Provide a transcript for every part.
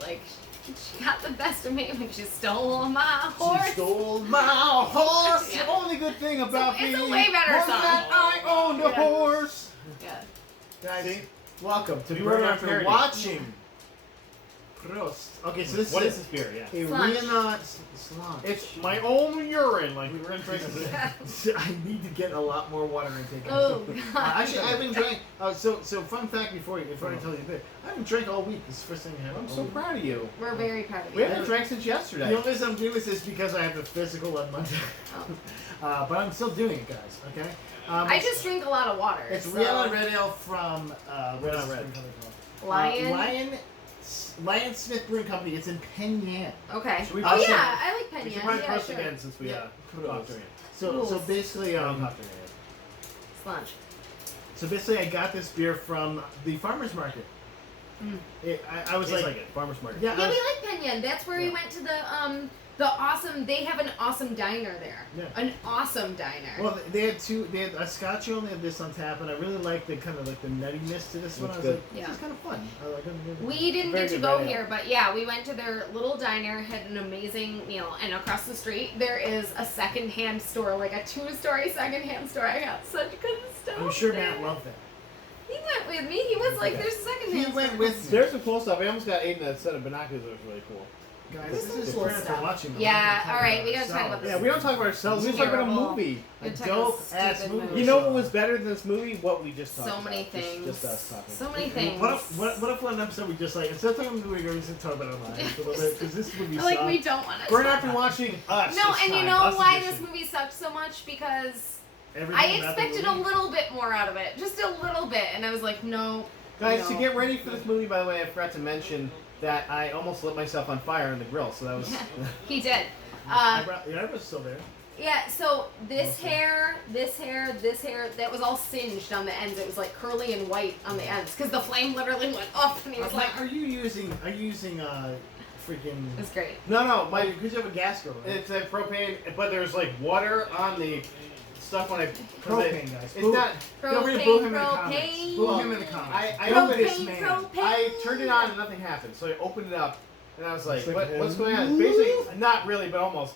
Like, she got the best of me when she stole my horse. She stole my horse. Yeah. The only good thing about it's me a way better was song. that I owned a horse. Yeah. Guys, See? welcome to You Burn were After parody. Watching. Prost. Okay, so this What is is this beer? Yeah. a Slunch. Rihanna slunch. It's my own urine. Like we were gonna drink it. I need to get a lot more water intake. Oh, God. Actually, I haven't drank. So fun fact before I tell you this, I haven't drank all week. This is the first thing I have. I'm so proud of you. We're very proud of We you. haven't drank since The yesterday. only reason I'm doing this is because I have the physical on Monday. Oh. But I'm still doing it, guys. Okay. I just drink a lot of water. It's so. Rihanna Red Ale from what is Rihanna this Red. brewing company called? Lion. Lion Smith Brewing Company. It's in Penn Okay. Should we Oh also- yeah, I like We Pena. should probably Yeah, press sure. again since we Yeah. talked during it. So Rules. basically Talked during it. Slunch. I got this beer from the farmers market. Mm. I was Tastes like, it. Farmer's market. yeah, Yeah, I we was- like Pena. That's where we Yeah. went to the awesome. They have an awesome diner there. Yeah. An awesome diner. Well, they had two. They had a Scotch ale and they had this on tap, and I really liked the kind of like the nuttiness to this one. I Looks was good. like, Yeah. this is kind of fun. I like it. We didn't Very get to good go red ale. here, but yeah, we went to their little diner, had an amazing meal, and across the street there is a secondhand store, like a 2-story secondhand store. I got such good stuff. I'm sure there. Matt loved that. He went with me. He was like, Okay. "There's a secondhand." He went store." with me. There's some cool stuff. I almost got Aiden a set of binoculars that was really cool. Guys, There's this some is cool Burn After stuff. Watching. though. Yeah, We're not talking all right, we gotta talk ourselves. about this. Yeah, we don't talk about ourselves. We talk about a Terrible. movie. A We're talking dope about ass stupid movie. movies. You know what was better than this movie? What we just talked So about. many things. Just us talking. So many things. What if one episode we just like instead of talking about the movie, we're just gonna talk about our lives a little bit because this movie Like sucked. we don't want to. Burn After Watching us. No, this and you time, know us why edition. this movie sucked so much? Because Everything I about the expected a movie. little bit more out of it, just a little bit, and I was like, no. Guys, to no. get ready for this movie, by the way, I forgot to mention that I almost lit myself on fire on the grill. So that was. He did. Your eyebrows still there. Yeah, so this Okay. hair, that was all singed on the ends. It was like curly and white on the ends because the flame literally went up, and he was like, Are you using freaking? it was great. No, my Because you have a gas grill. Right? it's a propane, but there's like water on the stuff when I. 'cause Propane, guys. It's not. Feel free to boo him in the Propane, comments. Boo him in the comments. I Boo opened this propane, man. propane. I turned it on and nothing happened. So I opened it up and I was like, It's like, what's going on? Basically, not really, but almost.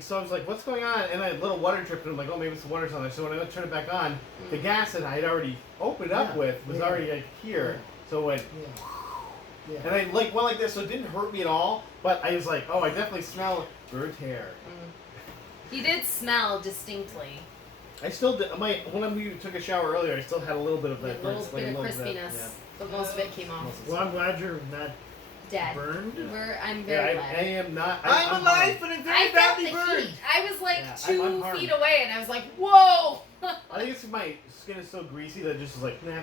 So I was like, what's going on? And I had a little water drip and I'm like, oh, maybe some water's on there. So when I turned it back on, the gas that I had already opened up Yeah. with was Yeah. already like here. Yeah. So it went, Yeah. and I like went like this, so it didn't hurt me at all. But I was like, oh, I definitely smell burnt hair. He did smell distinctly. I still did. When we took a shower earlier, I still had a little bit of A that little burnt, bit of like, a little crispiness, yeah. but most of it came off. Well, I'm glad you're not Dead. burned. I'm Yeah, very I glad. am not. I'm alive, but I'm I very felt badly the burned. heat. I was like Yeah, I'm 2 unharmed. feet away, and I was like, whoa! I think it's my skin is so greasy that it just is like, nah.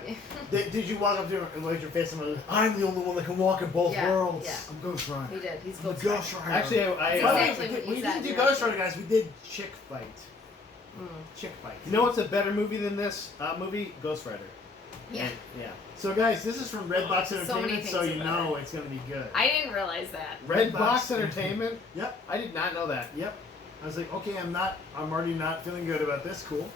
Did you walk up to her and look at your face and go, I'm the only one that can walk in both Yeah, worlds. yeah. I'm Ghost Rider. He did. He's I'm Ghost the Rider. Ghost Rider. Actually, That's I exactly what we he didn't said. do You're Ghost right. Rider, guys. We did Chick Fight. Mm. Chick Fight. you know what's a better movie than this movie? Ghost Rider. Yeah. And- yeah. So, guys, this is from Redbox So many Entertainment, things so you about know it's going to be good. I didn't realize that. Redbox Entertainment. Yep, I did not know that. yep. I was like, okay, I'm already not feeling good about this. Cool.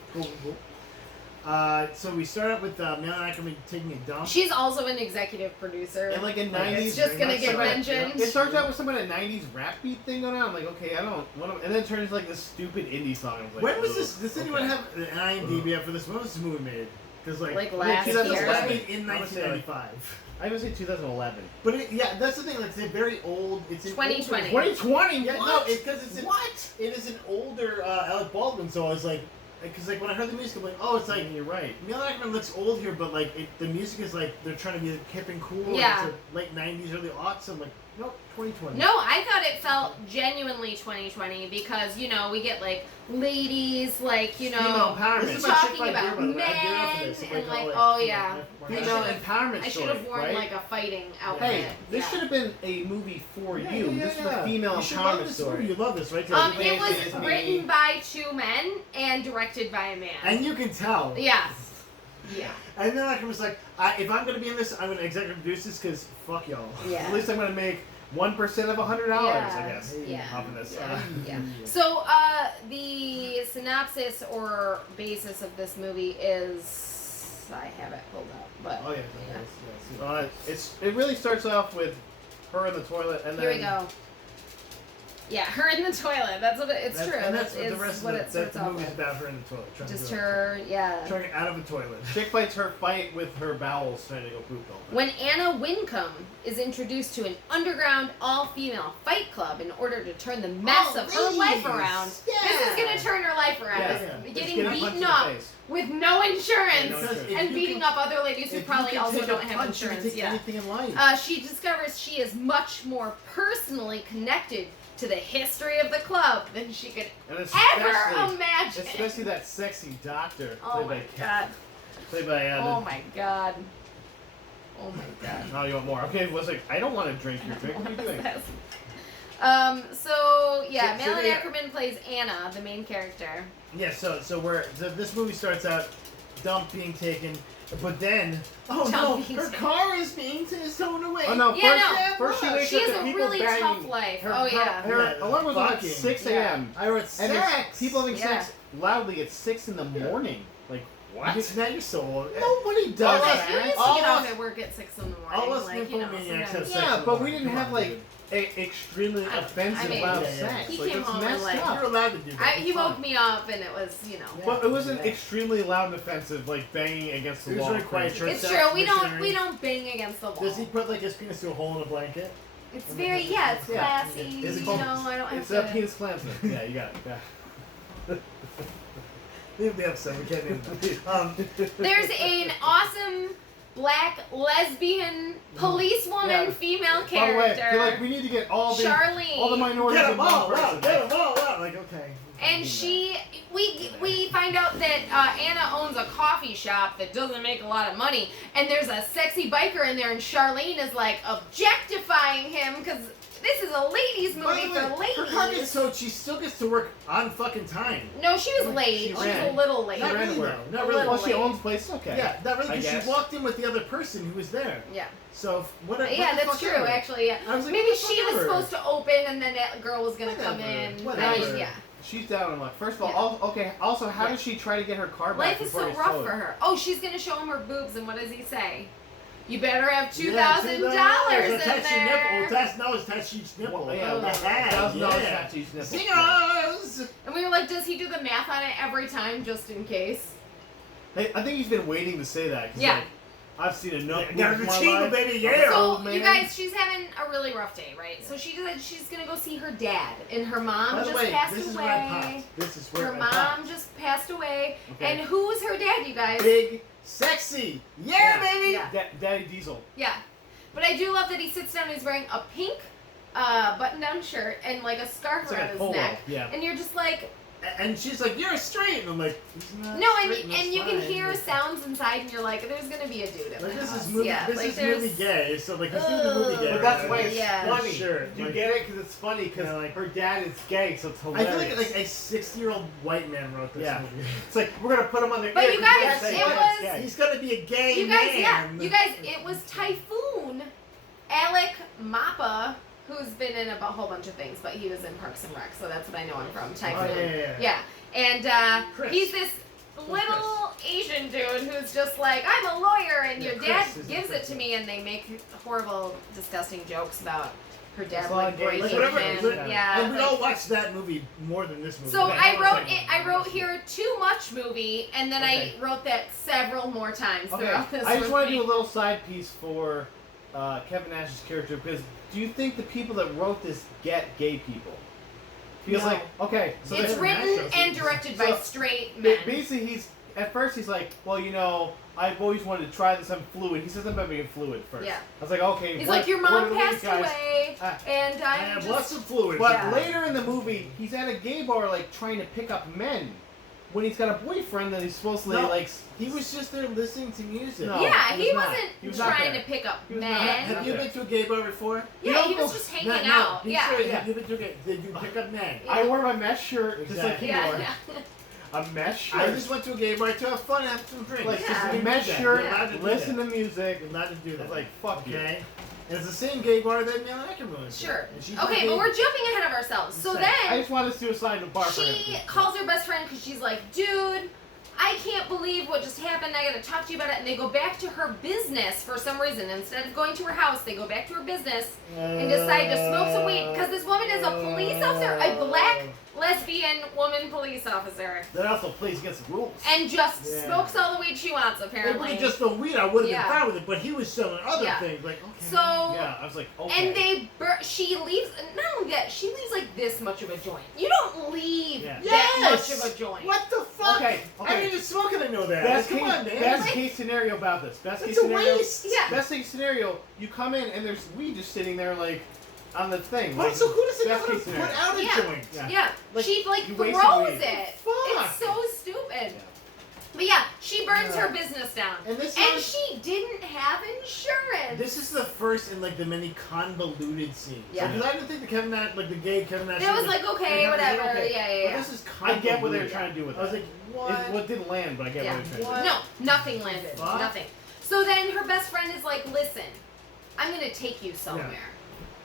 So we start out with Malin Ackerman taking a dump. She's also an executive producer. And like a Like, 90s. it's just gonna get Right. mentioned. It starts out with some kind of 90s rap beat thing going on. I'm like, okay, I don't. And then it turns into like this stupid indie song. I was like, When was ugh, this? Does anyone have an IMDb up for this? When was this movie made? Because Like last this was year? made in I would say, like, 1995. I would say 2011. But yeah, that's the thing. Like, it's a very old. It's an 2020. 2020. Yeah, no, What? because it's it is an older Alec Baldwin. So I was like, because like when I heard the music, I'm like, oh, it's like You're right. Malin Ackerman looks old here, but like the music is like they're trying to be like, hip and cool. and Yeah. It's like late 90s, early aughts. I'm like, nope, 2020. No, I thought it felt genuinely 2020 because, you know, we get like ladies, like, you Female know, empowerment. This is my talking chick fight about beer, by the way. I geared up for men this. I'm and like, oh, oh wait, yeah. Female should've- empowerment I should story, have worn right? like a fighting outfit. Hey, this Yeah. should have been a movie for Yeah, you. yeah, This is yeah. a female You should love empowerment this story. movie. You love this, right? It was Disney. written by 2 men and directed by a man. And you can tell. Yeah. Yeah. And then I was like, if I'm gonna be in this, I'm gonna executive produce this because fuck y'all. Yeah. At least I'm gonna make 1% of $100, Yeah. I guess. Yeah. Off of this. Yeah. Yeah. So, the synopsis or basis of this movie is, I have it pulled up, but Oh yeah. yeah. Yes, yes. It really starts off with her in the toilet, and Here then we go. Yeah, her in the toilet. That's what it's true. And that's That what the is rest what of it the starts off movie's with. about, her in the toilet. Trying Just to do her, yeah. it. Trying to get out of a toilet. chick fights her fight with her bowels trying to go poop all the time. When Anna Wincombe is introduced to an underground all-female fight club in order to turn the mess Oh, of her life ladies! around, this Yeah! is gonna turn her life around. Yeah. Is It's getting punched in beaten the up face. with no insurance No insurance. If and you beating can- up other ladies who if you probably can also take a don't have punch, you can insurance. take Yeah. anything in life. She discovers she is much more personally connected to the history of the club than she could And ever especially, imagine. especially that sexy doctor Oh my god. played by Oh my god. Oh my god. Oh, you want more? Okay, was like, I don't want to drink your drink. What are you doing? So yeah, So Malin they- Ackerman plays Anna, the main character. Yeah, so this movie starts out dump being taken, but then Dump no, being her taken. car is being towed away. Oh no! Yeah, first no. she wakes She up has to a people really banging. tough life. Her, Oh, her, yeah. her Yeah, alarm was on at fucking- 6 Yeah. a.m. I wrote And there's sex. people having Yeah. sex loudly at 6 in the morning. Like what? Now you're so old. Nobody You does guys, that. you guys All get off us- at work at 6 in the morning. all us like, you know, nymphomaniacs sometimes- have sex. Yeah, but we in the didn't morning. have Come like on, extremely I offensive mean, loud yeah, yeah. sex. He Like came it's home and, messed like, dude. up. You're allowed to do that. He It's woke fine. me up and it was, you know. Yeah. But it wasn't Yeah. extremely loud and offensive, like banging against the It was wall. really quiet church. It's Sex true. We missionary. don't bang against the wall. Does he put like his penis through a hole in a blanket? It's very it's Yeah. classy. Is it You called- know, I don't have It's a to. penis Klansman. Yeah, you got it. Yeah. Leave the episode. We can't name that. There's an awesome black lesbian policewoman Yeah. female By the way, character, they're like, we need to get all the Charlene. minorities Get in them one all person. out. Get them all out. Like okay. And we find out that Anna owns a coffee shop that doesn't make a lot of money, and there's a sexy biker in there, and Charlene is like objectifying him because this is a ladies' By movie the way, for ladies. her car gets towed. She still gets to work on fucking time. No, she was late. She She was ran. a little late. Not ran really to work. though. Not A really. little Well, she late. owns the place. Okay. Yeah, not really. I Because guess. she walked in with the other person who was there. Yeah. So what? what Yeah, the that's fuck true. ever. Actually, yeah. I was like, Maybe what the she fuck was ever? supposed to open, and then that girl was gonna come Whatever. in. Whatever. I mean, yeah. She's down on luck. First of all, Yeah. okay. Also, how Yeah. does she try to get her car back Life is before so it's rough towed? for her. Oh, she's gonna show him her boobs, and what does he say? You better have $2,000 $2,000 in attach your nipple. there. Attach each nipple. Well, yeah, yeah. $1,000 attached to each nipple. Zingers! And we were like, does he do the math on it every time, just in case? Hey, I think he's been waiting to say that. 'cause, Yeah. like, I've seen enough. Got movies the in my cheetah, life. baby, yeah. So, old you man. guys, she's having a really rough day, right? So she decided she's gonna go see her dad, and her mom By the just way, passed this is away. where I popped. This is where Her I mom popped. just passed away. Okay. And who was her dad, you guys? Big, sexy. Yeah, Yeah. baby. Yeah. Daddy Diesel. Yeah. But I do love that he sits down and he's wearing a pink button-down shirt and like a scarf It's like around a his polo. neck. Yeah. And you're just like, And she's like, "You're straight," and I'm like, "He's not no, and, straight, and you can that's hear fine." sounds inside and you're like, there's gonna be a dude in Like the this house. is movie. Yeah, This like is there's, movie gay. So like he's doing the movie gay. But that's right? why it's Yeah. funny. Sure. You Like- get it because it's funny because Yeah, like- her dad is gay, so it's I hilarious. feel like a 60-year-old white man wrote this Yeah. movie. It's like we're gonna put him on the. But yeah, you 'cause guys, dad's it gay, was- dad's gay. He's gonna be a gay you guys, yeah, man. you guys, it was Typhoon, Alec Mappa, who's been in a whole bunch of things, but he was in Parks and Rec, so that's what I know him from. Typhoon. Oh, yeah. Yeah, and Chris. he's this little Asian dude who's just like, I'm a lawyer, and Yeah, your dad Chris is gives the it to me, and they make horrible, disgusting jokes about her dad It's a lot like of gay breaking Like shit. whatever. in. Yeah. And we like- all watched that movie more than this movie. so That I was wrote like- it. I wrote here too much movie, and then Okay. I wrote that several more times Okay, throughout this. I just want to movie. do a little side piece for Kevin Nash's character because do you think the people that wrote this get gay people? Feels No. like okay, so It's there's- written and directed by So, straight ba- men. basically he's at first he's like, well, you know, I've always wanted to try this. I'm fluid. He says I'm about being fluid first. Yeah. I was like, okay. He's what- like, your what mom are these passed guys? away, Ah. and I I'm have just. lots of fluid. But Yeah. later in the movie, he's at a gay bar, like trying to pick up men. When he's got a boyfriend that he's supposedly No, like. He was just there listening to music. No. Yeah, he he was not. wasn't He was not trying there. to pick up He was men. not. Have you been to a gay bar before? Yeah, he No, was just hanging No, out. be Yeah. serious. Yeah. Have you been to a gay? Did you pick up men? Yeah. I wore my mesh shirt just like he Exactly. wore. Yeah, yeah. A mesh shirt. I just went to a gay bar to have fun and have some drinks. like Yeah. just You a can mesh do that. shirt, You're allowed to do listen that. to music. You're allowed to do I that. was like, fuck you. Okay. And it's the same gay bar that Malin Ackerman went to. Sure. And she's Okay, gay. but we're jumping ahead of ourselves. So Insane. I then just wanted to do a sign to bar for she him. calls her best friend because she's like, dude, I can't believe what just happened. I gotta talk to you about it. And they go back to her business for some reason. Instead of going to her house, they go back to her business and decide to smoke some weed. Because this woman is a police officer, a black lesbian woman police officer. That also plays against the rules. And just Yeah. smokes all the weed she wants, If apparently. we just the weed, I would have Yeah. been fine with it. But he was selling other Yeah. things. Like, okay. So, Yeah, I was like, okay. and she leaves, not only that, she leaves like this much of a joint. You don't leave Yeah. that Yes! much of a joint. What the fuck? Okay, I okay. didn't even smoke it. I know that. Best Come case, on, man. best Like- case scenario about this. Best case It's a scenario. waste. Yeah. Best case scenario. You come in and there's weed just sitting there like on the thing. What? Like, So who does it best know case to scenario. put out a Yeah. joint? Yeah. Yeah, Like, she like you throws wasted weed. it. Fuck. It's so stupid. Yeah. But yeah, she burns Yeah. her business down. And this And is she didn't have insurance. this is the first in like the many convoluted scenes. Yeah. Because I didn't think the gay Kevin Nash. It was like, okay, whatever. Yeah, yeah, But yeah. this is I convoluted. get what they were trying to do with I was that. like, what? It didn't land, but I get Yeah. what they're trying What? to do. No, nothing landed. Fuck. Nothing. So then her best friend is like, listen, I'm gonna take you somewhere.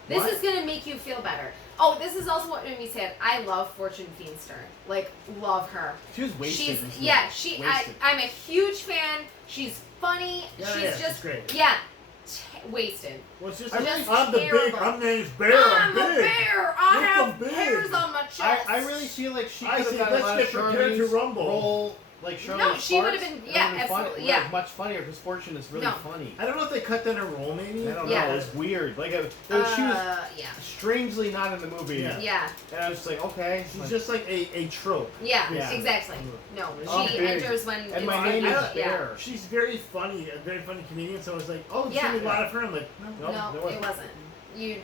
This What? is gonna make you feel better. Oh, this is also what made me sad. I love Fortune Feimster. Like, love her. She was wasted. She's in this yeah. movie. She Wasted. I'm a huge fan. She's funny. Yeah, she's yeah, just she's great. yeah, wasted. Well, it's just, I'm like, just I'm the big. terrible. I'm name's Bear. I'm a big. bear. I Look, have I'm big. hairs on my chest. I really feel like she I could see, have done a let's lot get of prepared to Charlize's rumble. role, like Charlize. No, she would have been- yeah, absolutely, yeah. much funnier because Fortune is really No. funny. I don't know if they cut down her role, maybe. I don't Yeah. know. It was weird. Like she was yeah. strangely not in the movie. Yeah. Yeah. And I was just like, okay. She's like, just like a trope. Yeah, Yeah. exactly. No, I'm she big. enters when and it's my I- name I is don't- yeah. Bear. She's very funny, a very funny comedian. So I was like, oh, there's Yeah. gonna be a lot of her. I'm like, no. Nope, No, there it wasn't. wasn't.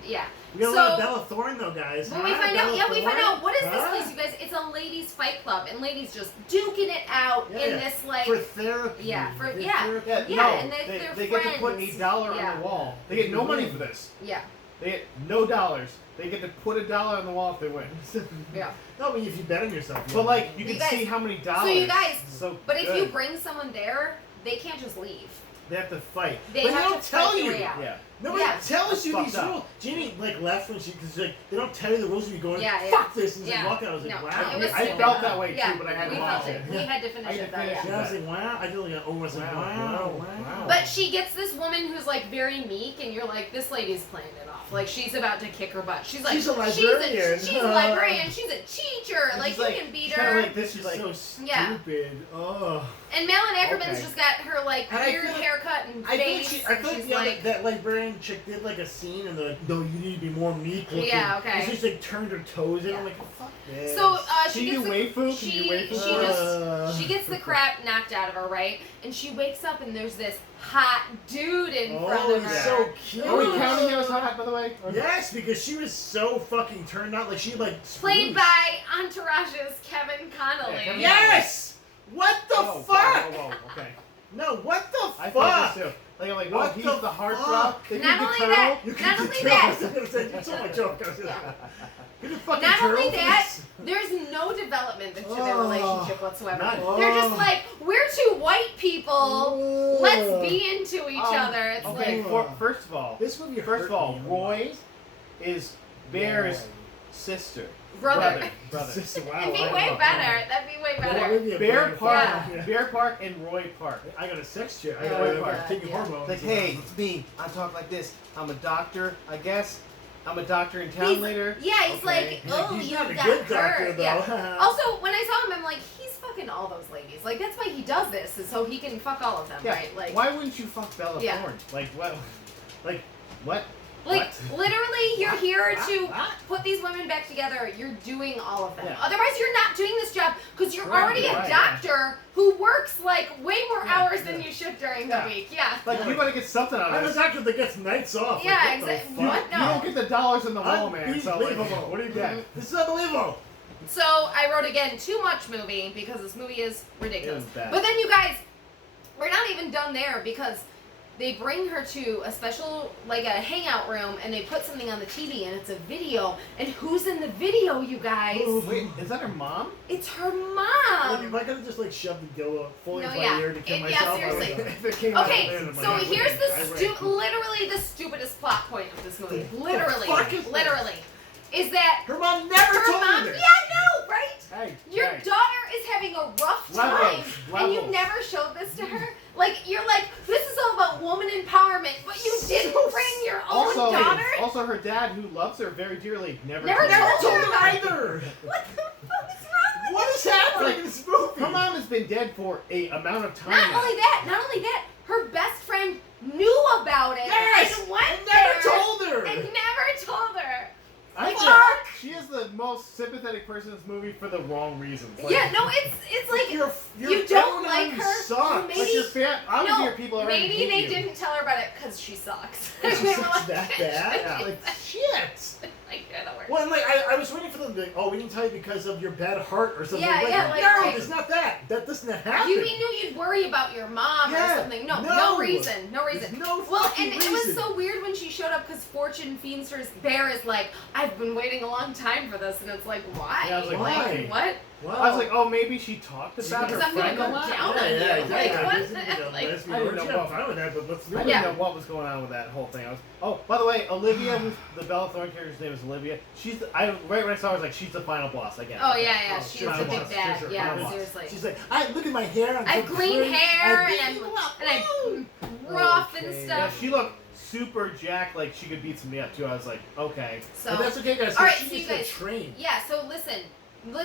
Yeah. We got a lot of So- Bella Thorne though, guys. When we Huh? find out, Bella yeah, we find Thorne? out what is this Huh? place, you guys? It's a ladies' fight club, and ladies just duking it out Yeah, in yeah. this like, For therapy. yeah, for- For yeah. therapy. Yeah, Yeah, no, and they're they get to put friends. $1 Yeah. on the wall. They get no money for this. yeah, They get no dollars. They get to put $1 on the wall if they win. yeah. No, I mean if you bet on yourself. But like you You can guys- see how many dollars. So you guys, So but if good. you bring someone there, they can't just leave. they have to fight. They but have they don't to tell fight you. their way out. yeah. Nobody Yeah. tells you That's these fucked up. rules. Jeannie like left when because like they don't tell you the rules. And you go Yeah, yeah. fuck this and Yeah. just walk out. I was like, No, wow. it was I stupid. felt that way Yeah, too, but I had we to felt watch it. it. We had to I finish had it to though. finish Yeah. it. Yeah, I was like, wow. I feel like I was like, wow. But she gets this woman who's like very meek, and you're like, this lady's playing it off. Like she's about to kick her butt. She's like, She's a librarian. She's a librarian. She's a teacher. And Like she's you like- can beat she's kinda her. like this. She's She's like, so stupid. Yeah. Oh. And Malin Ackerman's Okay. just got her like And I weird feel like- haircut and I think face, she. I and feel like she's the other, like, that librarian chick did like a scene and they're like, no, you need to be more meek looking. Yeah, okay. And she's like turned her toes in. Yeah. I'm like, fuck this. so Can she you gets the, wait, Fu? Can she you wait, Fu? she gets the crap knocked out of her, right? And she wakes up and there's this hot dude in front Oh, of her. he's so cute. Are we Ooh. counting it as hot, by the way? Or- Yes, because she was so fucking turned out. Like she like Played swooshed. by Entourage's Kevin Connolly. Yeah, Kevin- Yes. What the Oh, fuck? Whoa, okay. No, what the I fuck? thought this too. Like I'm like, oh, What he's the the heartthrob. fuck? They Not did only the that, turtle. not only I that, was gonna say, you told my joke. I was gonna say, you the fucking not only turtle that, face? there's no development to their Oh, relationship whatsoever. not- They're just oh. like, we're two white people. Oh. Let's be into each Um, other. It's Okay, like, first of all, This movie. first of hurt all, me. Roy is Bear's sister. brother. Brother. Wow, That'd be wow, way wow. better. That'd be way Well, better. maybe a Bear better Park, fuck. Yeah. Bear Park, and Roy Park. I got a sex chair. I Yeah, got Roy to Park. take your Yeah. hormones. It's like, hey, it's me. I talk like this. I'm a doctor, I guess. I'm a doctor in town He's- later. Yeah, he's Okay. like, He's oh, he's you not a got good doctor hurt. though. Yeah. Also, when I saw him, I'm like, he's fucking all those ladies. Like, that's why he does this, is so he can fuck all of them, Yeah. right? Like, Why wouldn't you fuck Bella Yeah. Thorne? Like what? Like what? like What? literally, you're here to What? put these women back together. You're doing all of them. Yeah. Otherwise, you're not doing this job because you're Right, already a right, doctor who works like way more Yeah, hours than yeah. you should during Yeah. the week. Yeah. Like Yeah, you gotta get something out I'm of a this. doctor that gets nights off. Yeah, Like, what the exactly. fuck? What? You No. don't get the dollars in the wall, man. So like, Unbelievable. What do you got? Mhm. This is unbelievable. So I wrote again too much movie because this movie is ridiculous. It was bad. But then you guys, we're not even done there because they bring her to a special, like a hangout room, and they put something on the TV, and it's a video. And who's in the video, you guys? Ooh. wait, is that her mom? It's her Like, mom. if I could have just like shoved the dildo fully No, in my yeah. ear to kill Yeah, myself, seriously. I would, if it came out Okay, later, I'm so like, I here's wouldn't. the literally the stupidest plot point of this movie. The Literally, fuck is this? literally, is that Her mom never her told mom? me Yeah, this. no, right? Hey, Your hey. daughter is having a rough time. Levels, and you levels. never showed this to her. Like you're like, this is all about woman empowerment, but you didn't bring your own daughter. Also, her dad, who loves her very dearly, never Never told her. told her. either. What the fuck is wrong with What is happening in this movie? Her mom has been dead for a amount of time Not now. only that, her best friend knew about it Yes! and went And never there told her. and never told her. I think Fuck! she is the most sympathetic person in this movie for the wrong reasons. Like, Yeah, no, it's like You're you don't everyone like around you her. Sucks. Maybe- like your obviously no, your people already maybe hate they you. didn't tell her about it because she sucks. She They were sucks like, that bad. Yeah. Like shit. like, you're the worst. Well, and, like I was waiting for them to be like, oh, we didn't tell you because of your bad heart or something. Yeah, like, yeah, no, like- it's not that. That doesn't happen. We knew you'd worry about your mom Yeah, or something. No no. reason. No There's reason. no Well, fucking and it was reason. so weird when she showed up because Fortune Feimster's bear is like, I've been waiting a long time for this, and it's like, why? Yeah, I was like, why? What? Well, I was like, oh, maybe she talked about her Because I'm gonna friend go a lot. down yeah, on you. yeah, exactly. Like, what? This is gonna Like, lesbian I didn't orgy. know I'm fine with that, but let's I do didn't it. Yeah. know what was going on with that whole thing. Oh, by the way, Olivia, who's the Bella Thorne character's name is Olivia. Right when I saw her, I was like, she's the final boss again. Oh yeah, Oh, she's sure, a sure, big sure, bad. sure, Yeah, sure. seriously. She's like, look at my hair. I have so green pretty. hair I beat and you I'm up. and I'm rough and Okay. Yeah, stuff. she looked super jacked, like she could beat somebody up too. I was like, okay. So But that's okay, guys. All right, she so needs you to guys- train. yeah, so listen. Then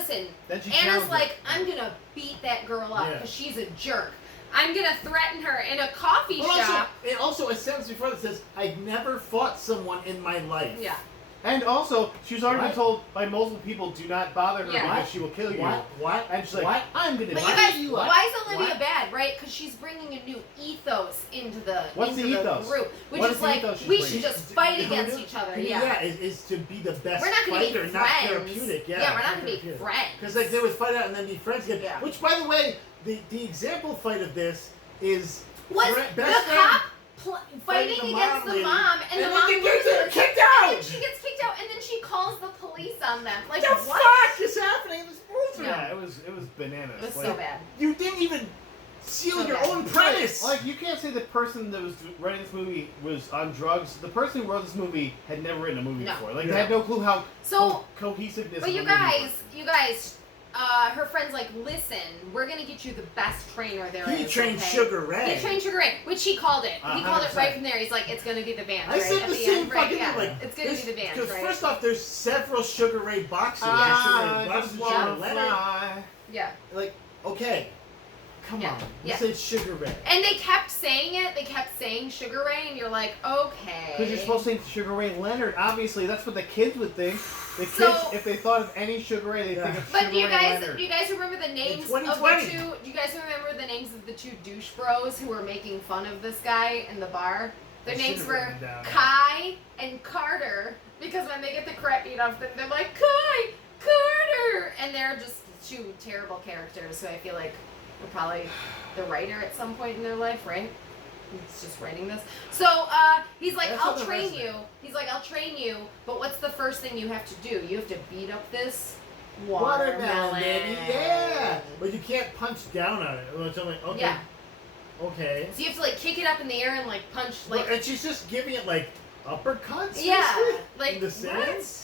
she Anna's challenged like, her. I'm gonna beat that girl up Yeah. because she's a jerk. I'm gonna threaten her in a coffee Well, shop. also a sentence before that says, I've never fought someone in my life. Yeah. And also, she was already What? been told by multiple people, do not bother her Yeah. because she will kill you. What? And she's like, What? I'm gonna But beat you guys, you up. why is Olivia What? bad, right? Because she's bringing a new ethos into the What's the ethos? group, which What is is the like ethos she's we bringing? should just fight against each other. Yeah. Is to be the best We're not gonna fighter, be not friends. therapeutic. Yeah, we're not gonna be therapeutic. friends. Because like they would fight out and then be friends again. Yeah. Which, by the way, the example fight of this is Was friend- the best friend cop fighting fighting the against mom the lady. mom, and the And mom then they get loses, kicked and out. then she gets kicked out, and then she calls the police on them. Like the what? fuck is happening in this movie? Yeah, it was bananas. It was Like, so bad. You didn't even seal So your bad. own premise. Like, you can't say the person that was writing this movie was on drugs. The person who wrote this movie had never written a movie No. before. Like, Yeah. they had no clue how So, cohesiveness. but of you a movie guys, her friend's like, listen, we're gonna get you the best trainer there is. he trained okay? Sugar Ray. He trained Sugar Ray, which he called it. He called it 100%. right from there. He's like, it's gonna be the band, I right? said At the the same end, right? fucking Yeah, thing. Like, it's gonna be the band, Because right? first off, there's several Sugar Ray boxes. I Sugar Ray just boxes, wanna Sugar Leonard. fly. Yeah. Like, okay, come Yeah, on. You yeah. said Sugar Ray. And they kept saying it. They kept saying Sugar Ray, and you're like, okay. Because you're supposed to think Sugar Ray Leonard. Obviously, that's what the kids would think. The kids, So- if they thought of any Sugar Ray, they Yeah. think of But Sugar do you Ray guys Leonard. remember the names of the 2020. two? Do you guys remember the names of the two douche bros who were making fun of this guy in the bar? Their I names should've were written down. Kai and Carter, because when they get the crap beat off them, they're like Kai, Carter, and they're just two terrible characters. So I feel like they're probably the writer at some point in their life, right? He's just writing this. So he's like, That's I'll what the train rest you. He's like, I'll train you, but what's the first thing you have to do? You have to beat up this watermelon. baby, yeah. But you can't punch down on it. Which I'm like, okay. Yeah. Okay. So you have to like kick it up in the air and like punch like and she's just giving it like uppercuts. yeah, basically, like in the what? sands.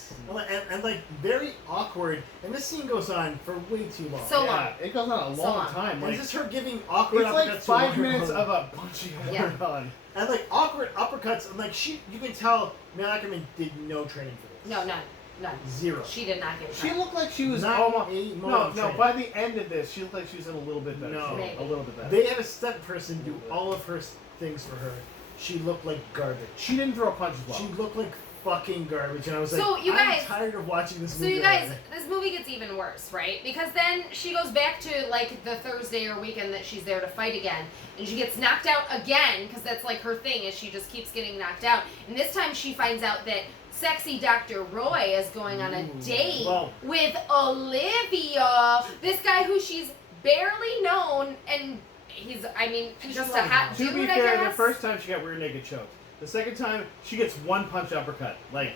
And like very awkward. And this scene goes on for way too long. So yeah, long. it goes on a So long long. time. And Like, it's just her giving awkward it's like uppercuts to 5 a minutes watermelon. of a punching a Yeah. watermelon. And like awkward uppercuts, and like you can tell Mel Ackerman did no training for this. No, none. Zero. She did not get She it. looked like she was Not almost. a No, moment no. training. By the end of this, she looked like she was in a little bit better. No. shape. Maybe. A little bit better. They had a stunt person do all of her things for her. She looked like garbage. She didn't throw a punch as well. She looked like fucking garbage, and I was like, So, you guys- I'm tired of watching this So movie. you guys, already. this movie gets even worse, right? Because then she goes back to like the Thursday or weekend that she's there to fight again, and she gets knocked out again because that's like her thing is she just keeps getting knocked out. And this time she finds out that sexy Dr. Roy is going on a Ooh. date Well- with Olivia, this guy who she's barely known, and he's just a hot To dude. be I fair, guess. the first time she got rear naked choked. The second time, she gets one punch uppercut. Like,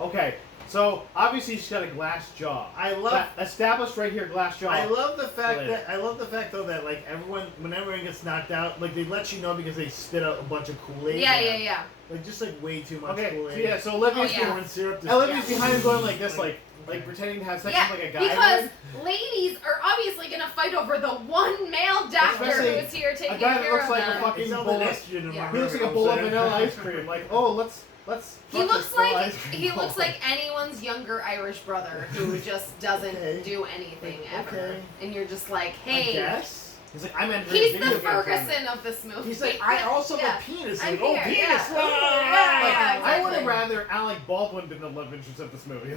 Okay, so obviously she's got a glass jaw. I love. That established right here, glass jaw. I love the fact Later. that I love the fact though that like when everyone gets knocked out, like they let you know because they spit out a bunch of Kool-Aid. Yeah. Like just like way too much Okay, so Kool-Aid. yeah, so Olivia's, Oh, yeah. Corn syrup. Olivia's Yeah. behind him going like this, like pretending to have sex Yeah, with like a guy. because would. ladies are obviously gonna fight over the one male doctor Especially who's here taking a guy that care looks of like a them. fucking It's all bowl that of- estrogen in Yeah. my He looks like a room, bowl of so- vanilla ice cream. Like, oh, let's. He fuck looks this vanilla like ice cream he bowl. looks like anyone's younger Irish brother who just doesn't Okay. do anything ever, Okay. and you're just like, I hey, guess. He's like, I'm entering he's video the game tournament. Ferguson of this movie. He's like, I also Yeah. have a penis. I'm Like, oh, here, penis. yeah. ah! Yeah, I would exactly. have rather Alec Baldwin been the love interest of this movie.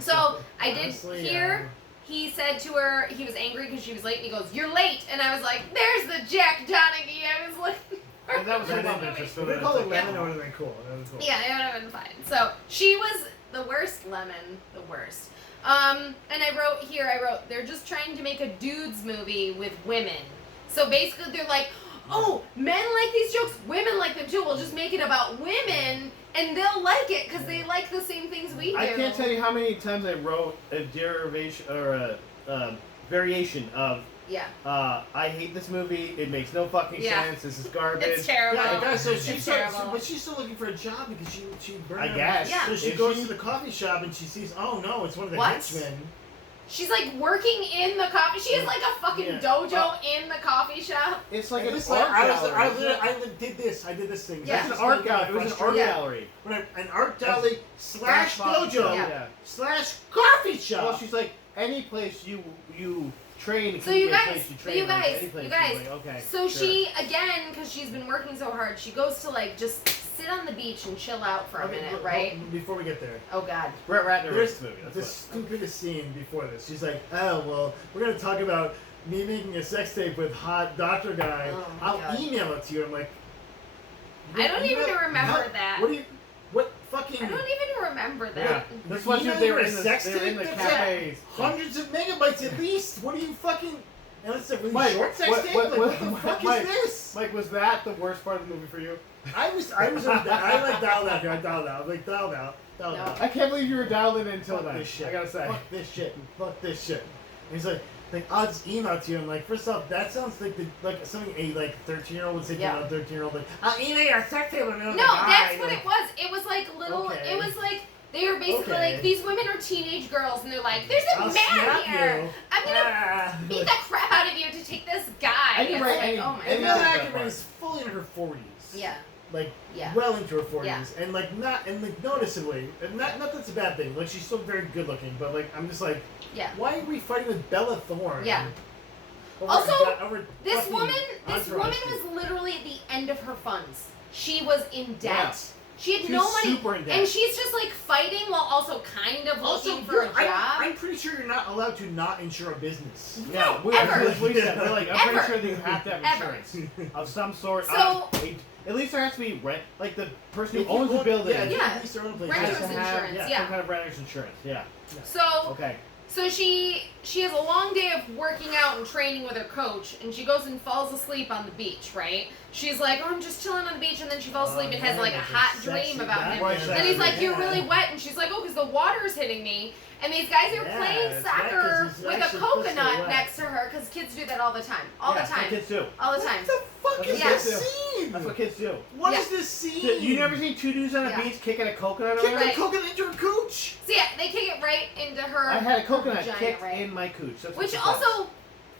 So I did Honestly, hear. He said to her, he was angry because she was late, and he goes, "You're late," and I was like, "There's the Jack Donaghy I was looking for." And that was her in this love movie. interest. If they called it lemon, it would have been cool. That was cool. Yeah, it would have been fine. So she was the worst lemon, the worst. And I wrote, they're just trying to make a dudes movie with women. So basically they're like, oh, men like these jokes, women like them too. We'll just make it about women and they'll like it because they like the same things we do. I can't tell you how many times I wrote a derivation or a variation of Yeah, I hate this movie. It makes no fucking Yeah. sense. This is garbage. it's terrible. Yeah, guys, so It's she's terrible. but she's still looking for a job because she burned I her- guess. Yeah. So she Is goes she? to the coffee shop and she sees, oh no, it's one of the What? henchmen. She's like working in the coffee. She has like a fucking Yeah. dojo in the coffee shop. It's like And an this, art I gallery. did this. I did this thing. Yeah. It's This an art is gallery. It was an art frustrating. Yeah. gallery. An art gallery slash dojo Yeah. slash coffee shop. Well, she's like, any place you train. So can you be a guys- place you so train, you like, guys- any place. you guys, Like, okay. So sure. she, again, because she's been working so hard, she goes to like just sit on the beach and chill out for a Okay, minute, look, right? Before we get there, Oh God. Brett Ratner there's wrote this movie. That's the what. stupidest scene before this. She's like, oh well, we're gonna talk about me making a sex tape with hot doctor guy. Oh, my I'll God. email it to you. I'm like, I don't even email- remember what? that. What fucking? I don't even remember that. Yeah, that's what email they were you a in the sex they were in the tape? That's cafes. Hundreds of megabytes at least. What are you fucking? And it's a really Mike, short sex what- tape. what- Like, what- what the fuck Mike, is this? Mike, was that the worst part of the movie for you? I like dialed out here. I dialed out. Like dialed out. Dialed No. out. I can't believe you were dialed in until Fuck then. this shit. I gotta say. Fuck this shit. Fuck this shit. And he's like, I'll just email it to you. I'm like, first off, that sounds like something a 13-year-old would say to Yeah. a 13-year-old. Like, I'll email you a sex tape. No, that's what it was. It was like little. Okay. It was like they were basically Okay. like these women are teenage girls, and they're like, "There's a I'll man snap here. you. I'm gonna Ah. beat the crap out of you to take this guy." I didn't It's write like, any- oh my any And God. Mel of that Ackerman part. is fully in her 40s. Yeah. Like, Yeah. well into her 40s. Yeah. And, like, noticeably. And not that's a bad thing. Like, she's still very good looking. But, like, I'm just like, Yeah. why are we fighting with Bella Thorne? Yeah. Over Also, over This fucking woman Entourage was people. literally at the end of her funds. She was in debt. Yeah. She had She's no money, super in debt. and she's just like fighting while also kind of Also, looking for a you're- job. I'm pretty sure you're not allowed to not insure a business. Yeah, No, we, ever. that's what we said. We're like, I'm Ever. pretty sure that you have to have Ever. insurance of some sort. So- At least there has to be rent. Like the person who If you owns the want- building Yeah, if you Yeah. lease their own place. Renter's has to have insurance, yeah. some kind of renter's insurance. Yeah. So Okay. So she has a long day of working out and training with her coach, and she goes and falls asleep on the beach, right? She's like, oh, I'm just chilling on the beach, and then she falls asleep and has like a hot dream about him. Batman. And he's like, you're Yeah. really wet, and she's like, oh, because the water's hitting me. And these guys are Yeah, playing it's wet 'cause soccer it's with a actually supposed to be coconut wet. next to her, because kids do that all the time. All Yeah, the time. Kids do. All the time. What the fuck That's is what this kids scene? That's what kids do. What Yeah. is this scene? You never seen two dudes on a Yeah. beach kicking a coconut Kick around? the coconut into her cooch. So yeah, they kick it right into her I had a coconut vagina, kicked right? in my cooch. That's what Which she said. also,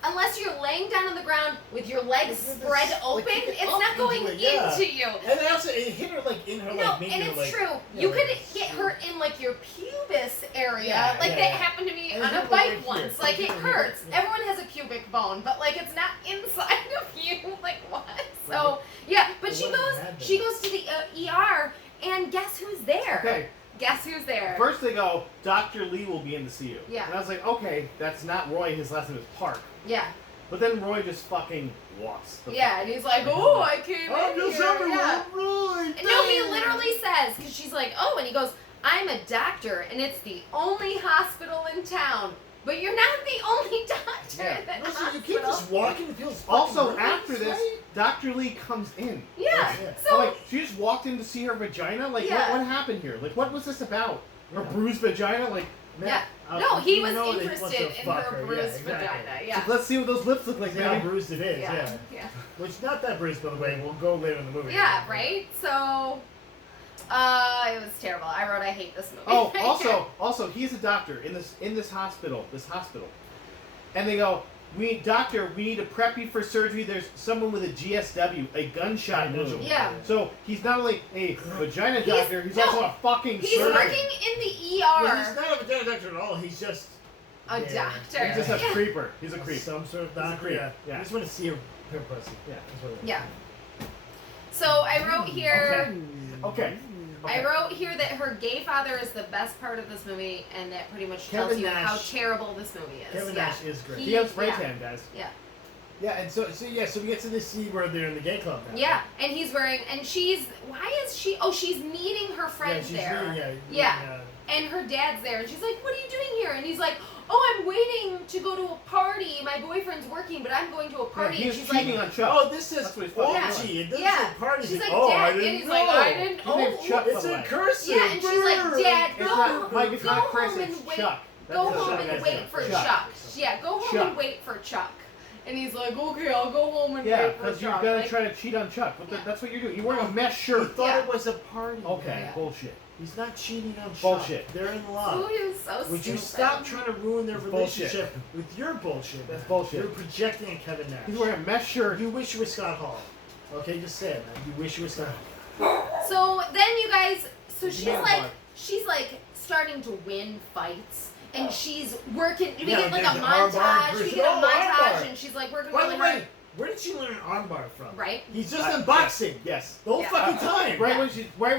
unless you're laying down on the ground with your legs With this, spread like, open, kick it it's up not going into it, yeah. into you. And then also, it hit her like in her No, like. and her, it's like, true. yeah, You like, could get hurt in like your pubis area. Yeah, like yeah, that yeah. happened to me And on it a hurt, like, bike right here. once. Like it Right here. hurts. Yeah. Everyone has a pubic bone, but like it's not inside of you. Like what? So yeah, but It she wouldn't goes. have been. She goes to the ER, and guess who's there? Okay. Guess who's there? First they go, Dr. Lee will be in to see you. Yeah. And I was like, okay, that's not Roy. His last name is Park. Yeah, But then Roy just fucking walks. the yeah, fuck- and he's like, oh, I came I'm in just here. everyone Yeah. right. And no, he literally says, because she's like, oh, and he goes, I'm a doctor, and it's the only hospital in town. but you're not the only doctor Yeah. in that Listen, you hospital. can't just walk into people's fucking Also, rooms, after this, right? Dr. Lee comes in. Yeah. Yeah. So Like, she just walked in to see her vagina? Like, Yeah. what happened here? Like, what was this about? Her Yeah. bruised vagina? Like, yeah. Uh, No, he you was know that he wants interested to in fuck her her. bruised Yeah, exactly. vagina. Yeah. let's see what those lips look like, See how baby. bruised it is, Yeah. yeah. Which, not that bruised, by the way. We'll go later in the movie. Yeah, right? So, it was terrible. I wrote, I hate this movie. Oh, also, he's a doctor in this hospital, and they go, doctor, we need to prep you for surgery. There's someone with a GSW, a gunshot wound. Yeah. So he's not only a vagina He's- doctor, he's no, also a fucking He's surgeon. working in the Well, ER. he's not a vagina doctor at all. He's just A yeah. doctor. He's just a Yeah. creeper. He's a creep. some sort of He's a doctor. creep. Yeah. Yeah. I just want to see her pussy. Yeah. That's what it is. Yeah. So I wrote here. Okay. I wrote here that her gay father is the best part of this movie, and that pretty much tells Kevin you Nash. how terrible this movie is. Kevin yeah. Nash is great. He has spray yeah. tan, guys. Yeah. Yeah, and so we get to this scene where they're in the gay club now. Yeah, and he's wearing, and she's, why is she? Oh, she's meeting her friends she's there. really, Yeah. And her dad's there, and she's like, "What are you doing here?" And he's like, "Oh, I'm waiting to go to a party. My boyfriend's working, but I'm going to a party." Yeah, and he's she's like, cheating on Chuck. Oh, this is That's what he's fucking orgy. It doesn't Yeah. say party. She's like, oh, "Dad," I didn't and he's know. like, "I didn't." His name's Chuck, It's by the in way. cursive. Yeah, and she's like, "Dad, It's go not, home, Mike, it's go not home Chris, and it's wait. Chuck. Go That's home what and Chuck wait is. for Chuck. Chuck. Yeah, go home Chuck. and wait for Chuck. And he's like, "Okay, I'll go home and Yeah, wait for because you're Chuck." gonna Like, try to cheat on Chuck. What the, Yeah. that's what you're doing. You're wearing a mesh He shirt. thought Yeah. it was a party. Okay, Yeah. bullshit. He's not cheating on Chuck. Bullshit. They're in Ooh, love. he was so Would you stupid. stop trying to ruin their Bullshit. relationship with your bullshit? That's man? bullshit. You're projecting at Kevin Nash. He's wearing a mesh shirt. You wish you were Scott Hall. Okay, just say it, man. You wish you were Scott Hall. So then you guys, so she's Yeah, like, but- she's like starting to win fights, and she's working. We Yeah, get like a there's the armbar montage. We versus- get a oh, montage, armbar. and she's like working By really the hard. way, where did she learn armbar from? Right. He's just in boxing. Yes. The whole Yeah. fucking time. Right Yeah. when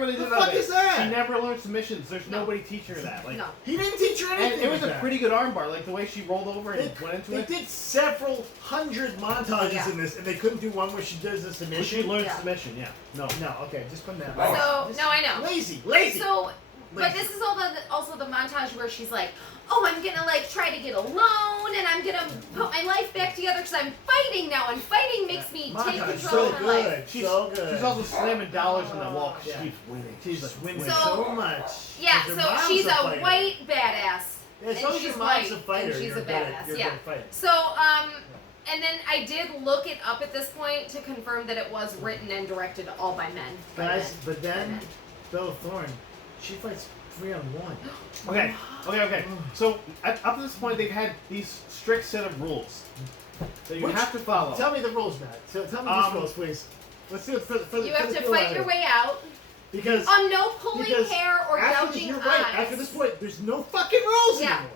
they The did fuck that, is that? She never learned submissions. There's No. nobody teaching her that. Like, No. He didn't teach her anything. and it was like a that. pretty good armbar. Like the way she rolled over and They, went into they it. did several hundred montages Yeah. in this, and they couldn't do one where she does the But she submission. learned Yeah. submission. Yeah. No. No, okay, just put that. So Just no, I know. Lazy. So, but Lazy. this is also the montage where she's like, "Oh, I'm gonna like try to get a loan, and I'm gonna put my life back together because I'm fighting now, and fighting makes me take Montage, control so of my life." good. She's so good. She's also slamming dollars on the wall 'cause Yeah. she keeps winning. She's just winning So- so much. Yeah, 'Cause her so mom's she's a fighter. white badass. Yeah, as and long as she's your mom's white, a fighter, and she's you're a good at- badass, you're yeah. good at fighting. So, and then I did look it up at this point to confirm that it was written and directed all by men. By Guys, men. but By then men. Bella Thorne, she fights 3-on-1. Okay. So up to this point, they've had these strict set of rules that you Which- have to follow. Tell me the rules, Matt. So tell me these rules, please. Let's do it for the You have the to feel fight out your of it. way out. Because No pulling because hair or after gouging you're eyes. right. After this point, there's no fucking rules Yeah. anymore.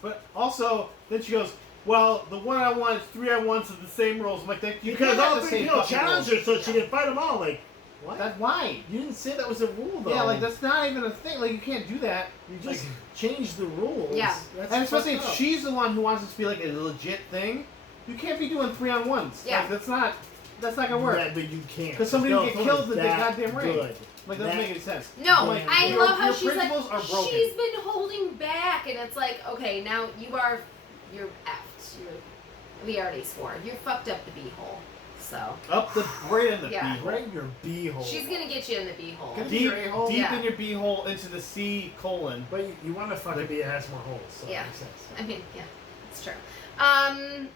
But also, then she goes, "Well, the 1-on-1s, 3-on-1s are the same rules." I'm like, you Because can't have all the three same people fucking challenged rules. her so she can fight them all. Like, what? That's why. You didn't say that was a rule, though. Yeah, like that's not even a thing. Like you can't do that. You just changed the rules. Yeah. That's And especially if fucked up. she's the one who wants this to be like a legit thing, you can't be doing 3-on-1s. Yeah. Like that's not gonna work. Yeah, but you can't. 'Cause somebody Bella will get Thorne killed is in the that goddamn ring. good. Like doesn't That- make any sense. No, Like, I your- love how your she's like, principles are broken. she's been holding back, and it's like, okay, now you're effed. We already swore. You're fucked up the beehole. So Up the right in the Yeah. beehole. Right in your beehole. she's gonna get you in the beehole. Can- Deep, Your a-hole? deep Yeah. in your beehole into the C colon. But you want to fuck a bee that has more holes. So Yeah. That makes sense. I mean, yeah, it's true. I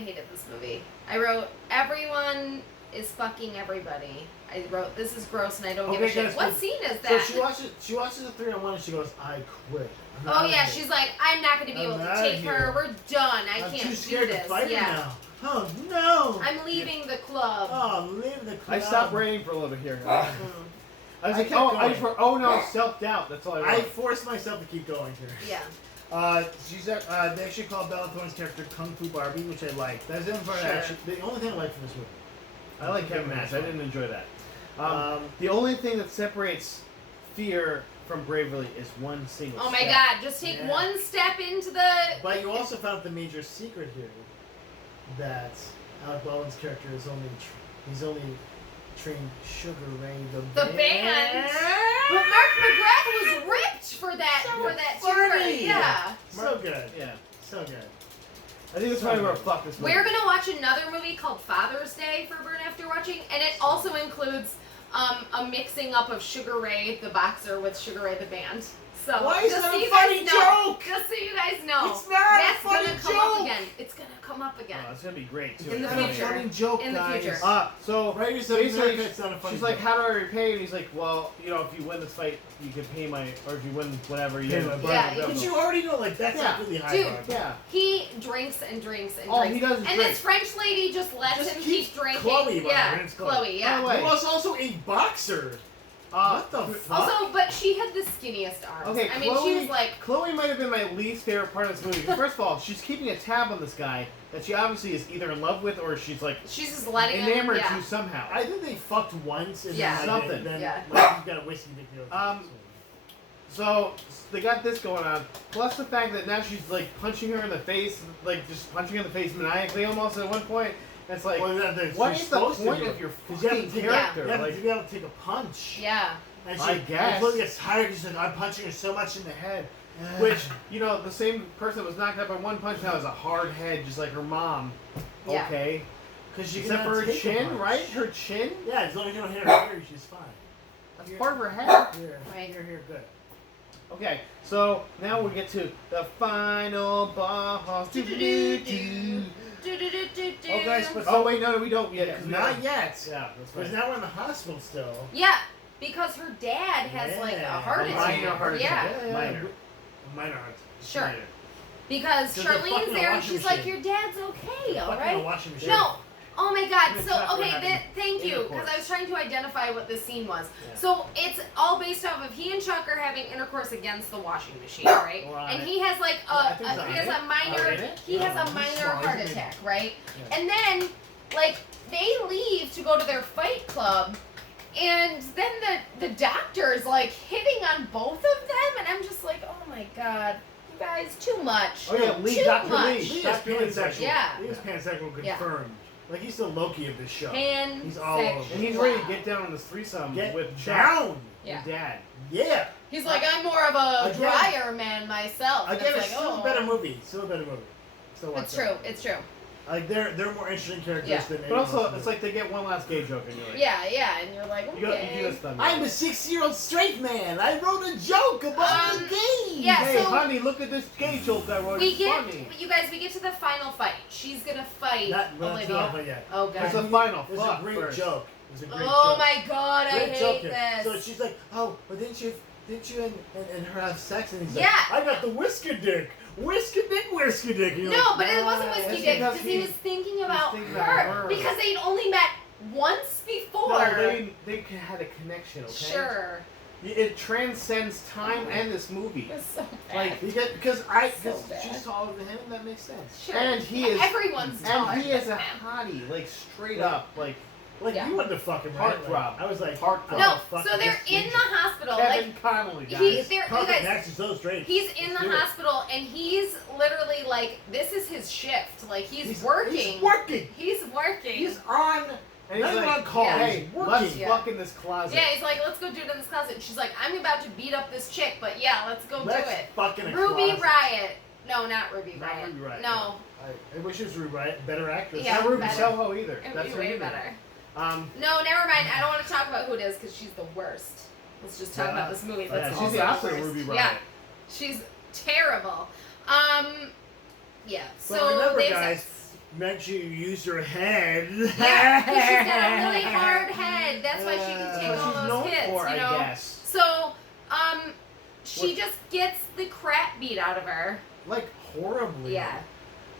hated this movie. I wrote, everyone is fucking everybody. I wrote, this is gross and I don't give a Okay, shit. guys, What but- scene is So that? she watches the 3-on-1 and she goes, I quit. I'm Oh outta yeah, here. she's like, I'm not gonna be I'm able to outta take here. her. We're done. I I'm can't too do scared this. to fight yeah. her now. Oh no! I'm leaving the club. Oh, leave the club. I stopped writing for a little bit here. Mm. I was I like, kept I going. just wrote, oh no, self-doubt. That's all I I wrote. forced myself to keep going here. Yeah. She's they actually called Bella Thorne's character Kung Fu Barbie, which I like. That's the only part Sure. the only thing I like from this movie. I like Kevin Nash. I didn't enjoy that. Um, The only thing that separates Fear from Bravely is one single Oh my step. god, just take Yeah. one step into the. But you also found the major secret here that Alec Baldwin's character is only he's only trained Sugar Ray The band. But Mark McGrath was ripped for that tour. funny. Yeah. So good. Yeah. So good. I think that's why we're fuck this movie. We're gonna watch another movie called Father's Day for Burn After Watching, and it also includes a mixing up of Sugar Ray the boxer with Sugar Ray the band. So Why is just that so a you funny guys know, joke? just so you guys know, It's not that's a funny gonna come up joke. again. It's gonna come up again. Oh, it's gonna be great too. In the It's not a future. funny joke, In the guys. future. So Write yourself a basically, haircut, it's not a funny she's like, joke. "How do I repay you?" And he's like, "Well, you know, if you win this fight, you can pay my, or if you win whatever, you Pay can my buy Yeah, my But bill." you already know, like, that's Yeah. a really high Dude. bar. Yeah. He drinks and drinks and Oh, drinks. he does and drink. this French lady just lets Just him keeps keep drinking. Chloe, by the yeah, way. It's Chloe. Chloe. Yeah. By the way, He was also a boxer. What the fuck? Also, but she had the skinniest arms. Okay, I mean, Chloe, she was like, Chloe might have been my least favorite part of this movie. 'Cause first of all, she's keeping a tab on this guy that she obviously is either in love with or she's like she's just letting him. enamored Yeah. to somehow. I think they fucked once and Yeah. then, like, Something. then Yeah. like, he's got a whiskey dick deal. So they got this going on. Plus the fact that now she's like punching her in the face, like just punching her in the face maniacally almost at one point. And it's like, Well, what you're is the supposed to point do of your it. 'Cause you have fucking to take- character? You have Like, to be able to take a punch. Yeah. And I guess. And Chloe gets tired because she's like, I'm punching her so much in the head. which, you know, the same person that was knocked out by one punch now has a hard head, just like her mom. Yeah. Okay. Because she Except cannot for her take a chin, punch. right? Her chin? Yeah, as long as you don't hit her here, she's fine. That's Here. part of her head. Here, Right. here, good. Okay, so now we get to the final boss. Do-do-do-do. Oh, guys, but Oh wait, no, we don't yet. 'cause we Not don't- yet. Yeah, that's Because right. now we're in the hospital still. Yeah, because her dad has like a Yeah. heart A attack. minor heart attack. Yeah. Minor. Minor heart. Sure. Minor. Because Because they're Charlene's fucking there and washing she's like, machine. your dad's okay, Fucking a alright? washing machine. No. Oh my god. We're So, not- we're okay, having thank you. Because intercourse. I was trying to identify what this scene was. Yeah. So, it's all based off of he and Chuck are having intercourse against the washing machine, right? Right. And he has like I think so. he has a Oh, minor, in it? he has Yeah, a he's minor small, heart isn't he? attack, right? Yeah. And then, like, they leave to go to their fight club. And then the doctor's like hitting on both of them, and I'm just like, oh my god, you guys, too much. Oh yeah, Lee, Too Dr. much. Lee. Lee is Dr. Lee. pansexual. Yeah. Lee is pansexual Yeah. confirmed. Like, he's the Loki of this show. He's all over. And he's ready to get down on this threesome Get with down! Yeah. Dad. Yeah! He's like, I'm more of a Again- dryer man myself. And Again, it's it's like, still oh. a better movie. Still a better movie. Still watch It's that. true. It's true. Like, they're more interesting characters Yeah. than But anyone also, else. it's like they get one last gay joke and you're like, Yeah, and you're like, you, go, you okay. do this stuff. I'm a 6-year-old straight man. I wrote a joke about the gays. yeah, Hey, so- honey, look at this gay joke I wrote. We It's get, funny. you guys, we get to the final fight. She's gonna fight Not Olivia. not yet. Oh It's god. a final. It's a Fuck great first. joke. It's a great Oh joke. my god, I Great hate joke here. this. So she's like, oh, but didn't you and her have sex? And he's Yeah. like, I got the whisker dick. Whisker dick. And you're No, like, but it wasn't "Nah, Whiskey it's Dick because because he he- was thinking about thinking about her her. because they'd only met once before. No, they had a connection, okay? Sure. It transcends time and this movie. It's so bad. Like, Because So bad. she's taller than him, and that makes sense. Sure. and he is, Everyone's taller and he is a than him. hottie, like straight Like- up, like Like, Yeah. you wanted to fuck him, right? Heartthrob. Like, I was like, Heartthrob. I No, wanna fuck so they're this in bitch. the hospital. Kevin Like Connolly, guys. he's there. You Perfect guys, match is so straight. he's in the Let's do it. hospital and he's literally like, this is his shift. Like he's working. He's working. He's working. He's on. And he's Not even like, on call. Yeah. hey, He's let's working. Yeah. fuck in this closet. Yeah, he's like, let's go do it in this closet. And she's like, I'm about to beat up this chick, but yeah, let's go Let's do it. fuck in a Ruby closet. Riot. No, not Ruby Not Riot. Ruby Riot, No, I wish it was Ruby Riot. Better actress. Yeah, Not Ruby better. Soho either. it'd That's be her way either. better. No, never mind. I don't want to talk about who it is because she's the worst. Let's just talk Yeah. about this movie. Yeah, That's she's also she's the opposite of worst. Ruby Yeah, Riot. she's terrible. Yeah. So But remember, they guys, make sure you use your head. yeah, 'cause she's got a really hard head. That's why she can take That's all what she's those known hits. for, you know. I guess. So, she What- just gets the crap beat out of her. Like, horribly. Yeah.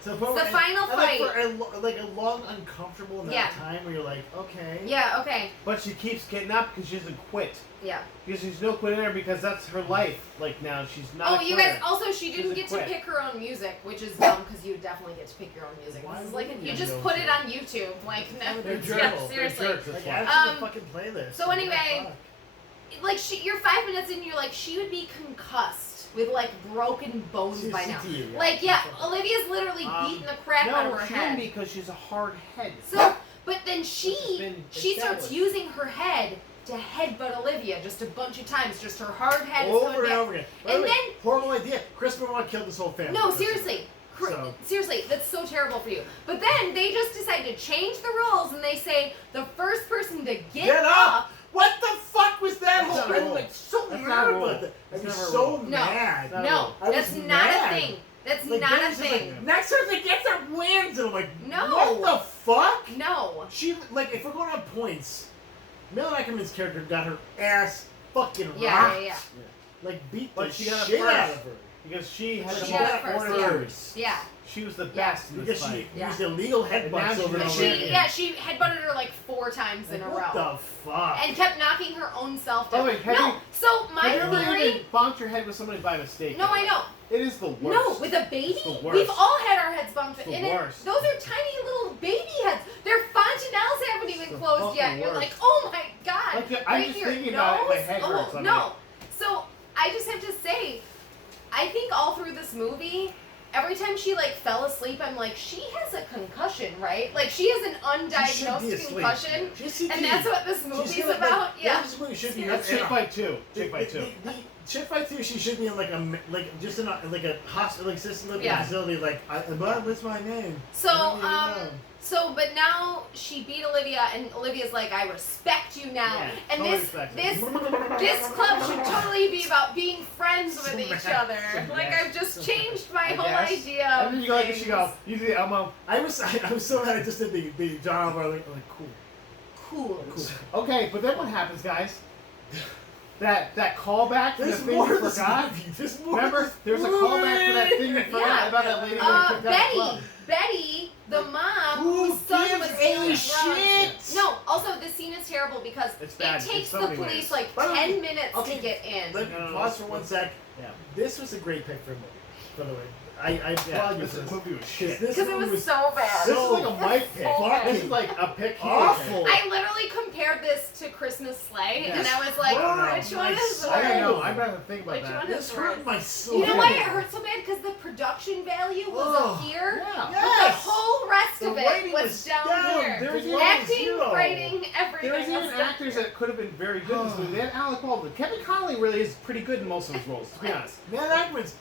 So It's the final like, fight. for a long, uncomfortable amount Yeah. of time where you're like, okay. Yeah. Okay. But she keeps getting up because she doesn't quit. Yeah. Because she's no quit in her because that's her life. Like now, she's not. Oh, a you quitter. guys. Also, she didn't Doesn't get quit. to pick her own music, which is dumb because you definitely get to pick your own music. Why This is like wouldn't you you just know put so? it on YouTube. Like no. They're Yeah. jerks. Seriously. They're jerks, that's Like, why. add to the Um, fucking playlist. so What the anyway, fuck? Like you're 5 minutes in, you're like, she would be concussed with like broken bones She's by now. CTE, yeah. Like yeah, Olivia's literally beating the crap out of No, her she head. wouldn't because she's a hard head. So, but then This has she been starts established. using her head to headbutt Olivia just a bunch of times. Just her hard head is Over going and back. over again. By the And way, then- horrible idea. Chris Benoit killed this whole family. No, seriously. So- Seriously, that's so terrible for you. But then they just decide to change the rules and they say the first person to get up. What the fuck was that That's whole? not a I'm rule. like so That's mad not a rule. about that. I That's was never a so rule. mad. No. No, I was that's not mad. a thing. That's Like, not then a it's just like, thing. next person that gets up wins, and I'm like, No. what the fuck? No. She like if we're going on points, Mel Ackerman's character got her ass fucking Yeah, rocked. yeah. Like beat But the she got it shit first. out of her. Because she had She the got most it first, orders. Yeah. She was the Yeah. best in this Because she fight. Yeah. used illegal And now headbutts she- over and and over She again. she headbutted her like 4 times in a Like, row. what the fuck? And kept knocking her own self Oh, down. wait, have no, you- so my Have you ever theory. even bonked your head with somebody by mistake? No, I know. It is the worst. No, with a baby, It's the worst. we've all had our heads bumped. It's the and worst. those are tiny little baby heads. Their fontanelles haven't even the closed yet. fucking You're worst. like, oh my god. Like, I'm right just here, thinking about it, my nose? head Oh, hurts. I'm no. like- So I just have to say, I think all through this movie, every time she like fell asleep, I'm like, she has a concussion, right? Like she has an She should be undiagnosed asleep. concussion. She's And that's what this movie's about. Yeah. This movie should be That's Chick Fight 2. Chick Fight 2. The Chick Fight 2, she should be in like just in a hospital, like assisted living Yeah. facility. Like, what's my name? So, I don't even know. but now she beat Olivia, and Olivia's like, I respect you now. Yeah, and totally this respect this club should totally be about being friends with each other. Like I've just changed my I whole guess. idea. And Of then you go like this, things. you go, you do the Elmo. I was so mad. I just did the John Oliver. Like, cool. Cool. Okay, but then what happens, guys? That callback for the There's thing more you to this forgot. movie. There's more. Remember, there's a callback for that thing you forgot Yeah. about that lady that kicked out the club. Betty, the mom, Who whose son gives was a stealing drugs. shit? No, also this scene is terrible because It's bad. it It's takes so the many police ways. like By the way, 10 minutes okay, to get in. Let me No, no, pause no. for 1 sec. Yeah. This was a great pick for a movie, by the way. I Yeah, applaud you this for this. movie was Because shit. this Because it movie was so bad. This is like a Mike pick. so This is like a pick here. awful. I literally compared this to Christmas Sleigh, and Yes. I was like, Wow, which one my is soul. I don't know. worse? I'd rather think about Which that. one This hurt my soul. You know why it hurt so bad? Because the production value was Oh, up here, Yeah. but the Yes. whole rest The of it writing was was down down. here. There was Below Acting, zero. writing, everything. There was even was down actors here. that could have been very good in this movie. They had Alec Baldwin. Kevin Connolly really is pretty good in most of his roles, to be honest. Mel Ackerman's.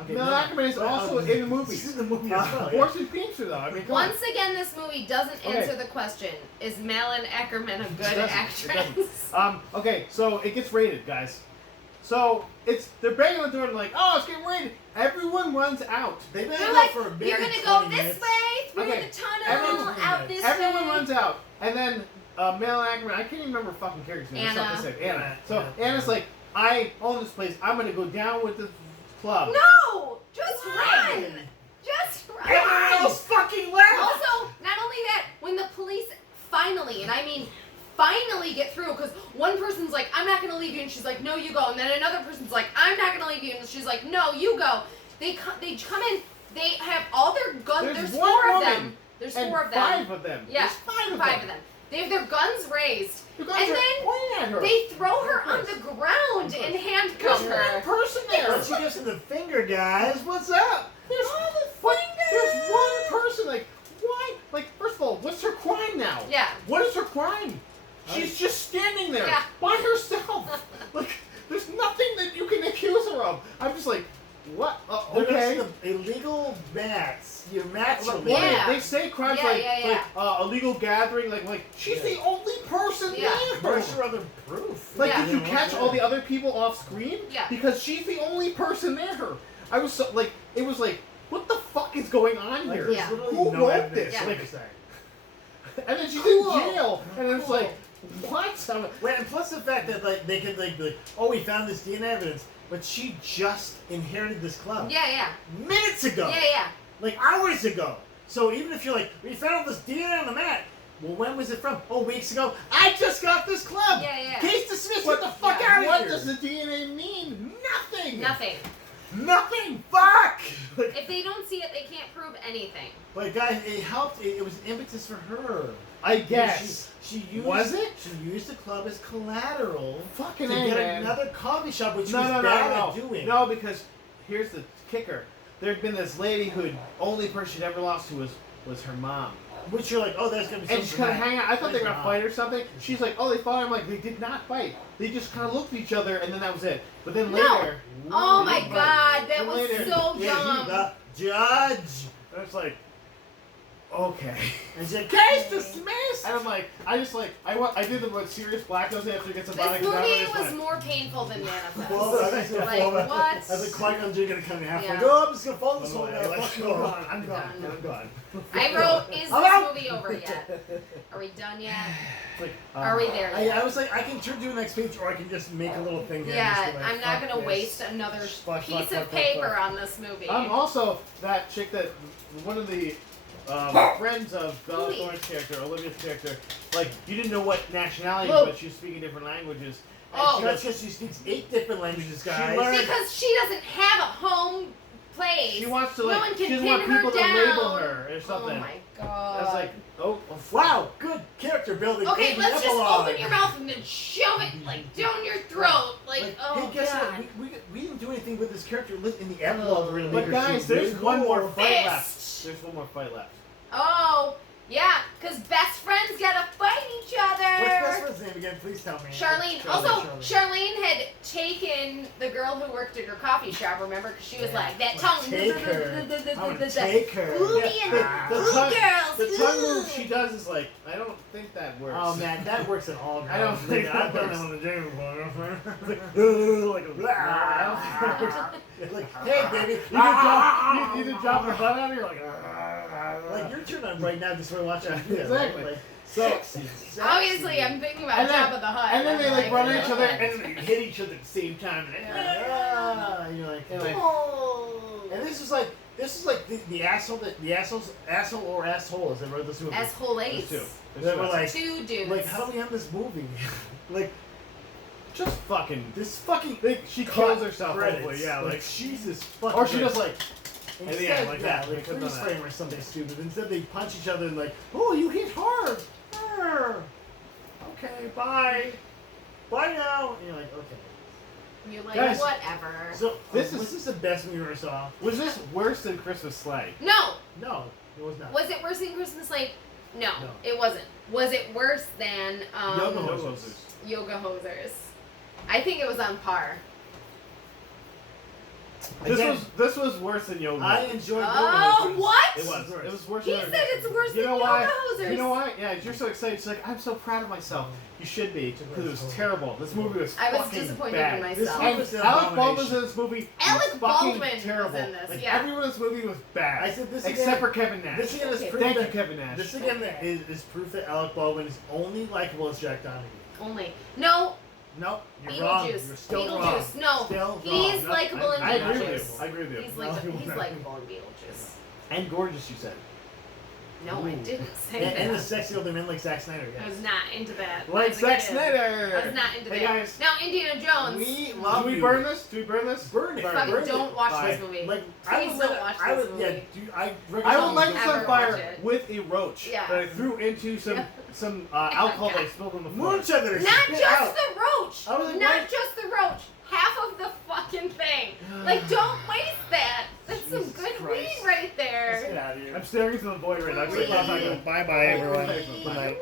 Okay, Mel Ackerman is also in the movie. He's in the movie as well. yeah. Horse and Pizza, though. I mean, come on. Once again, this movie doesn't Okay. answer the question: is Malin Ackerman a good doesn't. It actress? Okay, so it gets rated, guys. So they're banging on the door and like, oh, it's getting rated. Everyone runs out. They've been They're out like, for a minute. you're gonna go 20 this minutes. way through Okay, the tunnel, everyone- out this Everyone way. runs out, and then Malin Ackerman. I can't even remember fucking character's name. That's Anna. what they said. Anna. So Yeah. Anna's like, I own this place. I'm gonna go down with the club. No, just Why? run, just run. Everyone else fucking left. Also, not only that, when the police finally, and I mean finally get through, because one person's like, I'm not going to leave you, and she's like, no, you go. And then another person's like, I'm not going to leave you, and she's like, no, you go. They come in, they have all their guns, there's one 4 of woman them. There's and 4 of them. 5 of them. Yeah, There's 5 of them. They have their guns raised. You guys And are then pointing at her. They throw her on the ground Of and course. handcuff There's one her. person there. But she gives him the finger, guys. What's up? There's one person. Like, why? Like, first of all, what's her crime now? Yeah. What is her crime? She's just standing there Yeah. by herself. Like, there's nothing that you can accuse her of. I'm just like, what? They're Okay. gonna see the illegal mats. Your mats are Well, legal. Yeah. they say crimes Yeah, like, yeah, illegal gathering. Like she's Yeah. the only person Yeah. there. Where's your other proof? Like, Yeah. did you catch all the other people off screen? Yeah. Because she's the only person there. I was so, like, it was like, what the fuck is going on Like, here? there's Yeah. literally Who no wrote evidence. this? Yeah. Like, Like, sorry. and then she's Cool. in jail, and it's Cool. like, what? I'm- Wait, and plus the fact that like they could like be like, oh, we found this DNA evidence, but she just inherited this club Yeah. minutes ago, Yeah. like hours ago. So even if you're like, we found all this DNA on the mat, well, when was it from? Oh, weeks ago. I just got this club. Yeah. Case dismissed. Get the fuck Yeah. out of What here. does the DNA mean? Nothing. Nothing. Nothing. Fuck. Like, If they don't see it, they can't prove anything. but guys, it helped. It was impetus for her. I guess. She used. Was it? She used the club as collateral Fucking to A, get man. another coffee shop, which No, was no, bad no, at doing. no. No, because here's the kicker. There'd been this lady who only person she'd ever lost to was her mom. Which you're like, oh, that's gonna be And just something kind of hang out. I thought they were gonna Nah. fight or something. She's like, oh, they fought. I'm like, they did not fight. They just kind of looked at each other, and then that was it. But then No. later, Oh my Right. god, that And was later- so Yeah, dumb. the judge. and it's like, okay. And she's like, case dismissed. And I'm like, I did the what Sirius Black does after he gets a This body movie was more painful than Manifest. Well, I was gonna Like, fall back. what? I was like, Qui-Gon Jinn gonna come in half. Like, Yeah. oh, I'm just gonna fall this whole guy. Like, Fuck I'm you. gone. I'm gone. Done. I'm gone. I wrote, is I'm this out. movie over yet? Are we done yet? It's like, Are we there yet? I was like, I can turn to the next page, or I can just make a little thing here. and Yeah, just be like, I'm not fuck gonna this. waste another Fuck, piece fuck, of fuck, paper fuck. on this movie. Also, that chick that one of the friends of Bella Louis. Thorne's character, Olivia's character, like you didn't know what nationality, Whoa. but she was speaking different languages. Oh. That's because she speaks 8 different languages, guys. learned- Because she doesn't have a home place. She wants to No like, one she can doesn't pin want her people to down. label her or Oh something. my god. That's like, oh, Wow, good character building. Okay, Baby let's just epilogue. open your mouth and then shove it like down your throat. Like, oh hey, guess god. what? We didn't do anything with this character in the epilogue. We're gonna make but her guys, see there's really one cool. more fight Fist. left. There's one more fight left. Oh, yeah, because best friends gotta fight each other. What's best friend's name again? Please tell me. Charlene. Also, Charlene had taken the girl who worked at her coffee shop, remember? Because she was Yeah. like, that I'm tongue. gonna take her. I'm gonna take her. Ooh, Yeah, and the ooh, tongue- girls. The tongue ooh. move she does is like, I don't think that works. Oh man, that works in all. I don't girls. think Like, that I've done works. that on the gym before. like, hey baby, You can drop her butt out and you're like, like your turn on right now. Just for watching. Yeah, you do that, exactly. Like, So, sexy. Obviously, I'm thinking about And then- Jabba the Hutt. and then they like run at each other "Ugh." and then they hit each other at the same time. And You're like, And like, Oh. and this is like the asshole or assholes that wrote this movie. Asshole there's ace. two. They There's were two. like, Two dudes. like, how do we end this movie? like, Just fucking. this fucking. She cut kills herself, credits. hopefully, yeah. Like, Jesus fucking. or she Christ. just like, Instead, the end, like yeah, that. like They could've freeze done that. frame or something stupid. Instead, they punch each other and like, oh, you hit hard. Arr. Okay, bye. Bye now. And you're like, okay. You're like, Guys, whatever. So This was is- this the best movie you ever saw? was this worse than Christmas Sleigh? No. No, it was not. Was it worse than Christmas Light? No, No. it wasn't. Was it worse than Yoga No Hosers. losers. Yoga Hosers? I think it was on par. Again, This was worse than Yoga. I enjoyed. Oh, Yoga Hosers. what? It was. It was worse He than said it's worse You than know Yoga why? Hosers. You know why? Yeah, you're so excited. She's like, I'm so proud of myself. You should be, because it was terrible. This movie was I was fucking disappointed bad. in This myself. movie And was an Alec Baldwin's abomination. in this movie. Alec He's fucking Baldwin was terrible. in this, Like, yeah. everyone in this movie was bad. I said this except again- for Kevin Nash. This again is Okay. proof Thank you, that, Kevin Nash. This again is proof that Alec Baldwin is only likable as Jack Donaghy. Only. No, Nope, you're wrong. Beetlejuice. You're still wrong. Beetlejuice. No, Still he's wrong. likable in I agree with Beetlejuice. you. I agree with you. He's No, like you he's won't. likable in Beetlejuice. And gorgeous, you said. No, I didn't say And the that. sexy older men like Zack Snyder. I Yes. was not into that. Like as a Zack kid. Snyder. I was not into Hey that. guys, Now Indiana Jones. We do love we you. burn this? Do we burn this? Burn it. Fucking Burn it. don't watch Bye. this movie. Like Please would don't let- watch I this would, movie. Yeah, dude, I I recommend would light you this Ever on watch fire it. with a roach Yeah. that I threw into some alcohol that I spilled on the floor. Moonshine that are Not spit just out. the roach. I was like, Not why- just the roach. Half of the fucking thing. Like, don't waste that. That's some Jesus good Christ. weed right Let's get there. out of here. I'm staring into the void right now. Weed. Bye bye everyone. Weed. Good night.